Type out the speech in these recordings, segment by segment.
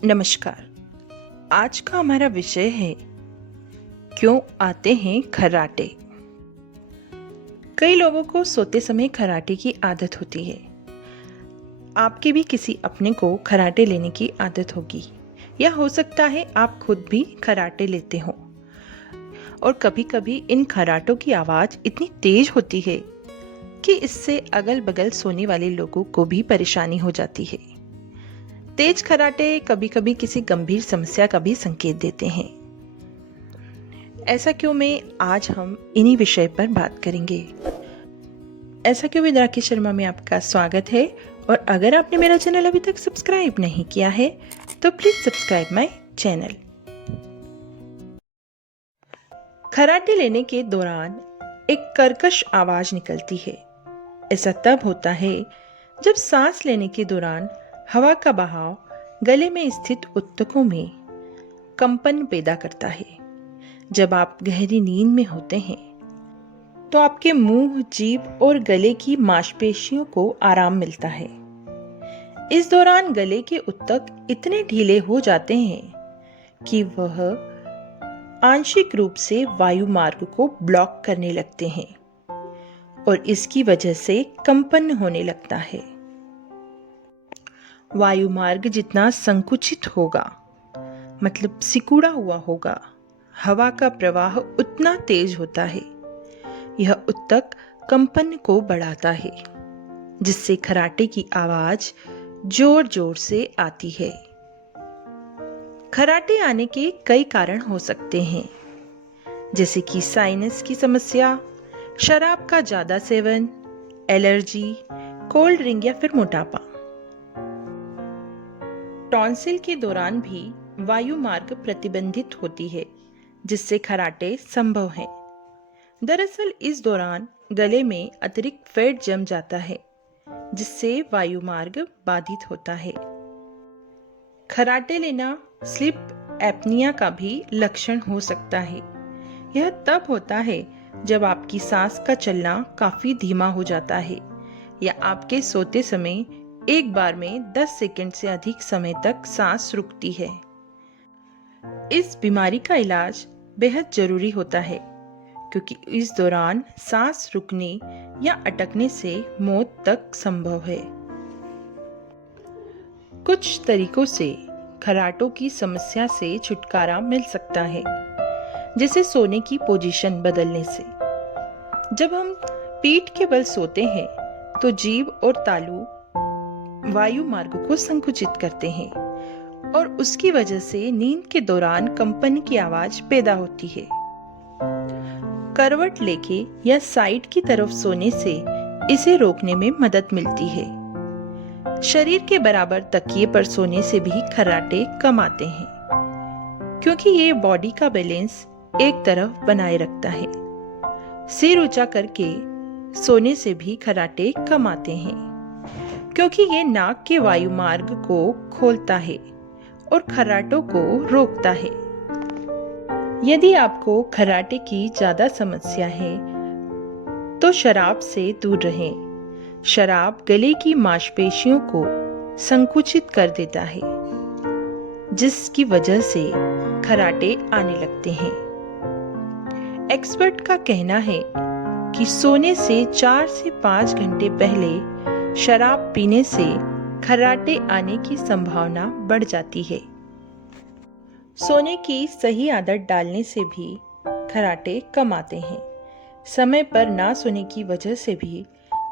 नमस्कार। आज का हमारा विषय है क्यों आते हैं खर्राटे। कई लोगों को सोते समय खर्राटे की आदत होती है। आपके भी किसी अपने को खर्राटे लेने की आदत होगी, या हो सकता है आप खुद भी खर्राटे लेते हो। और कभी कभी इन खर्राटों की आवाज़ इतनी तेज होती है कि इससे अगल बगल सोने वाले लोगों को भी परेशानी हो जाती है। तेज खर्राटे कभी कभी किसी गंभीर समस्या का भी संकेत देते हैं। ऐसा क्यों में आज हम इन्हीं विषय पर बात करेंगे। ऐसा क्यों विद राकेश शर्मा में आपका स्वागत है। और अगर आपने मेरा चैनल अभी तक सब्सक्राइब नहीं किया है तो प्लीज सब्सक्राइब माय चैनल। खर्राटे लेने के दौरान एक कर्कश आवाज निकलती है। ऐसा तब होता है जब सांस लेने के दौरान हवा का बहाव गले में स्थित ऊतकों में कंपन पैदा करता है। जब आप गहरी नींद में होते हैं तो आपके मुंह, जीभ और गले की मांसपेशियों को आराम मिलता है। इस दौरान गले के ऊतक इतने ढीले हो जाते हैं कि वह आंशिक रूप से वायु मार्ग को ब्लॉक करने लगते हैं और इसकी वजह से कंपन होने लगता है। वायु मार्ग जितना संकुचित होगा, मतलब सिकुड़ा हुआ होगा, हवा का प्रवाह उतना तेज होता है। यह ऊतक कंपन को बढ़ाता है, जिससे खर्राटे की आवाज जोर जोर से आती है। खर्राटे आने के कई कारण हो सकते हैं, जैसे कि साइनस की समस्या, शराब का ज्यादा सेवन, एलर्जी, कोल्ड ड्रिंक या फिर मोटापा। टॉन्सिल के दौरान भी वायु मार्ग प्रतिबंधित होती है, जिससे खर्राटे संभव है। दरअसल इस दौरान गले में अतिरिक्त फैट जम जाता है, जिससे वायु मार्ग बाधित होता है। खर्राटे लेना स्लीप एपनिया का भी लक्षण हो सकता है। यह तब होता है जब आपकी सांस का चलना काफी धीमा हो जाता है, या आपके सोते समय एक बार में 10 सेकंड से अधिक समय तक सांस रुकती है। इस बीमारी का इलाज बेहद जरूरी होता है, क्योंकि इस दौरान सांस रुकने या अटकने से मौत तक संभव है। कुछ तरीकों से खर्राटों की समस्या से छुटकारा मिल सकता है, जैसे सोने की पोजीशन बदलने से। जब हम पीठ के बल सोते हैं तो जीभ और तालू वायु मार्ग को संकुचित करते हैं और उसकी वजह से नींद के दौरान कंपन की आवाज पैदा होती है। करवट लेके या साइड की तरफ सोने से इसे रोकने में मदद मिलती है। शरीर के बराबर तकिए पर सोने से भी खर्राटे कम आते हैं, क्योंकि ये बॉडी का बैलेंस एक तरफ बनाए रखता है। सिर ऊंचा करके सोने से भी खर्राटे कम आते हैं, क्योंकि ये नाक के वायु मार्ग को खोलता है और खर्राटों को रोकता है। यदि आपको खर्राटे की ज्यादा समस्या है तो शराब से दूर रहें। शराब गले की मांसपेशियों को संकुचित कर देता है, जिसकी वजह से खर्राटे आने लगते हैं। एक्सपर्ट का कहना है कि सोने से 4 से 5 घंटे पहले शराब पीने से खर्राटे आने की संभावना बढ़ जाती है। सोने की सही आदत डालने से भी खर्राटे कम आते हैं। समय पर ना सोने की वजह से भी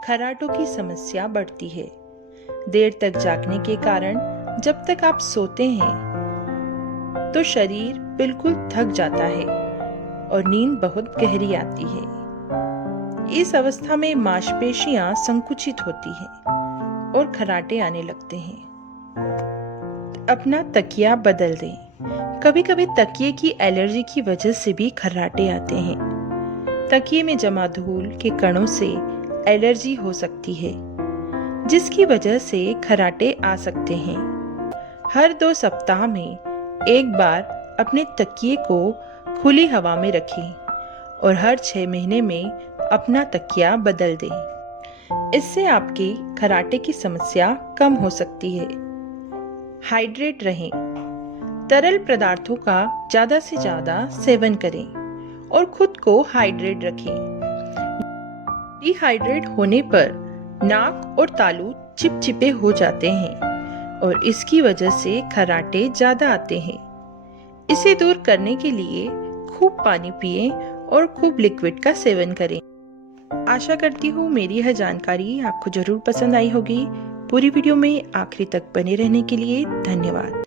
खर्राटों की समस्या बढ़ती है। देर तक जागने के कारण जब तक आप सोते हैं तो शरीर बिल्कुल थक जाता है और नींद बहुत गहरी आती है। इस अवस्था में मांसपेशियां संकुचित होती हैं और खर्राटे आने लगते हैं। अपना तकिया बदल दें। कभी कभी तकिए की एलर्जी की वजह से भी खर्राटे आते हैं। तकिए में जमा धूल के कणों से एलर्जी हो सकती है, जिसकी वजह से खर्राटे आ सकते हैं। हर 2 सप्ताह में एक बार अपने तकिए को खुली हवा में रखें और हर 6 महीने में अपना तकिया बदल दें। इससे आपकी खर्राटे की समस्या कम हो सकती है। हाइड्रेट रहें। तरल पदार्थों का ज़्यादा से ज़्यादा सेवन करें और खुद को हाइड्रेट रखें। डिहाइड्रेट होने पर नाक और तालू चिपचिपे हो जाते हैं और इसकी वजह से खर्राटे ज़्यादा आते हैं। इसे दूर करने के लिए खूब पानी पिएं और खूब लिक्विड का सेवन करें। आशा करती हूँ मेरी यह जानकारी आपको जरूर पसंद आई होगी। पूरी वीडियो में आखिरी तक बने रहने के लिए धन्यवाद।